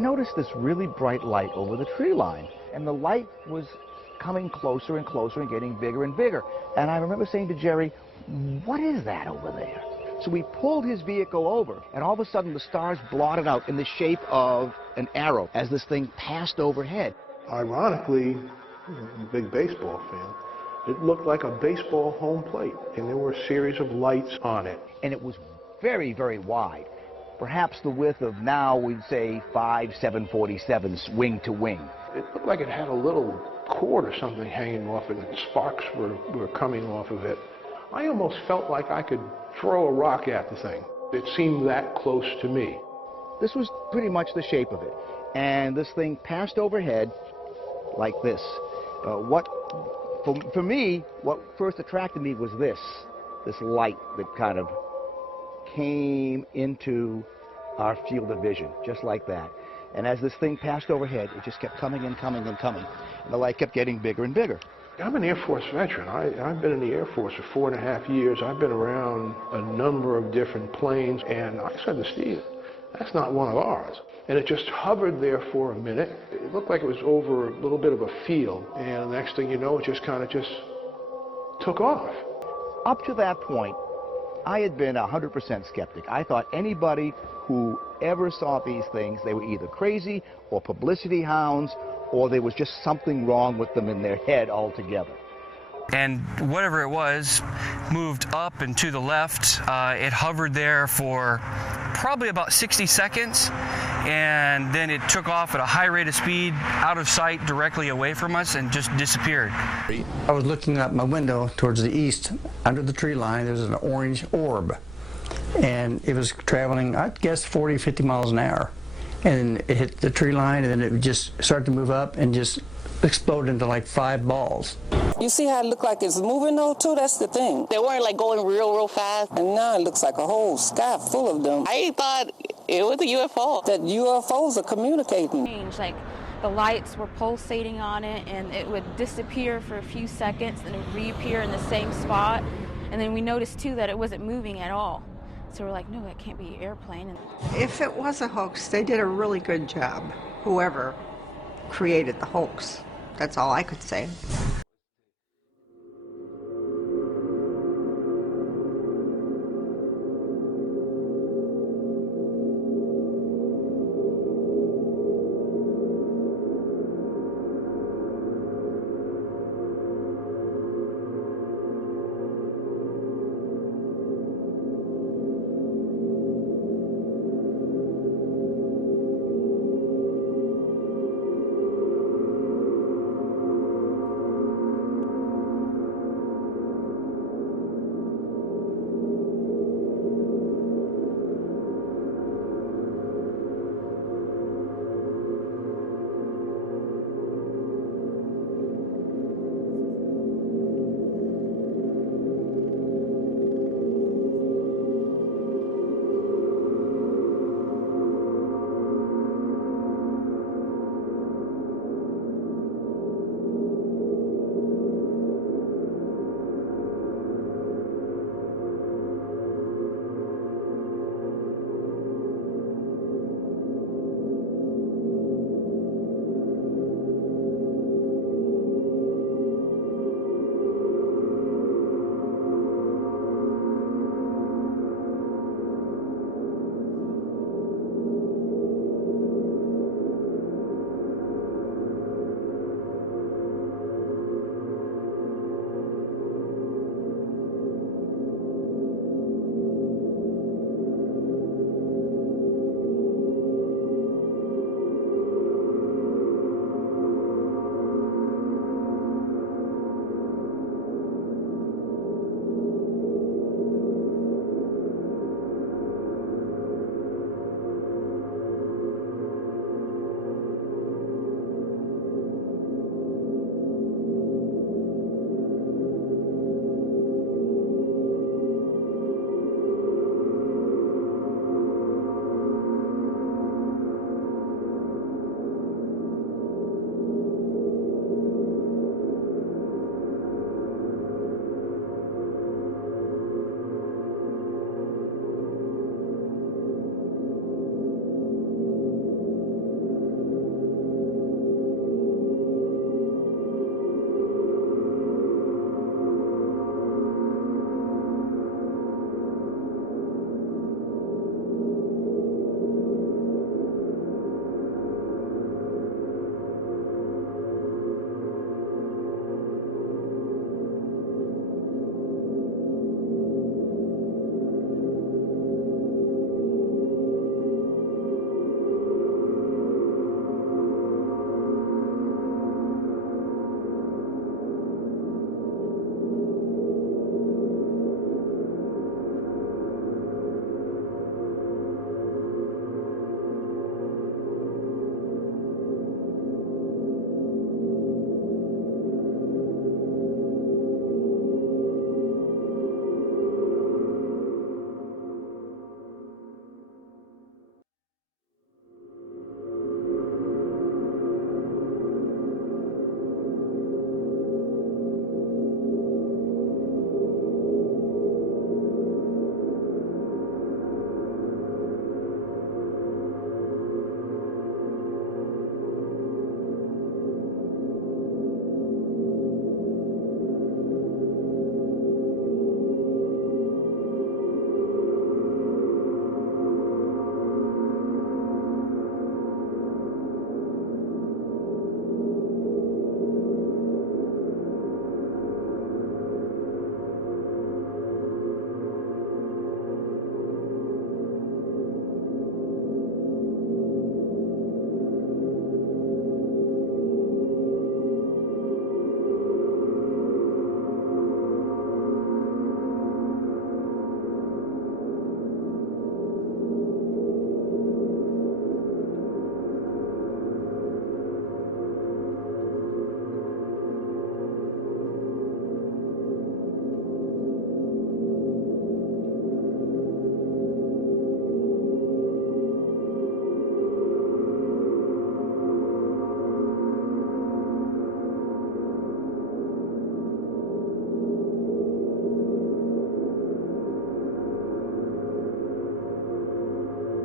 I noticed this really bright light over the tree line, and the light was coming closer and closer and getting bigger and bigger. And I remember saying to Jerry, what is that over there? So we pulled his vehicle over, and all of a sudden the stars blotted out in the shape of an arrow as this thing passed overhead. Ironically, I'm a big baseball fan, it looked like a baseball home plate, and there were a series of lights on it. And it was very, very wide. Perhaps the width of now, we'd say 5 747s wing to wing. It looked like it had a little cord or something hanging off it, and sparks were coming off of it. I almost felt like I could throw a rock at the thing. It seemed that close to me. This was pretty much the shape of it. And this thing passed overhead like this. For me, what first attracted me was this light that kind of came into our field of vision, just like that. And as this thing passed overhead, it just kept coming and coming and coming. And the light kept getting bigger and bigger. I'm an Air Force veteran. I've been in the Air Force for 4.5 years. I've been around a number of different planes, and I said to Steve, that's not one of ours. And it just hovered there for a minute. It looked like it was over a little bit of a field, and the next thing you know, it just kind of took off. Up to that point, I had been 100% skeptic. I thought anybody who ever saw these things, they were either crazy or publicity hounds, or there was just something wrong with them in their head altogether. And whatever it was moved up and to the left. It hovered there for probably about 60 seconds, and then it took off at a high rate of speed, out of sight, directly away from us, and just disappeared. I was looking out my window towards the east. Under the tree line, there was an orange orb, and it was traveling, I'd guess, 40, 50 miles an hour. And it hit the tree line, and then it would just start to move up and just explode into like 5 balls. You see how it looked like it's moving though too? That's the thing. They weren't like going real fast, and now it looks like a whole sky full of them. I thought it was a UFO. That UFOs are communicating. Like the lights were pulsating on it, and it would disappear for a few seconds, and it would reappear in the same spot. And then we noticed too that it wasn't moving at all. So we're like, no, that can't be an airplane. If it was a hoax, they did a really good job, whoever created the hoax. That's all I could say.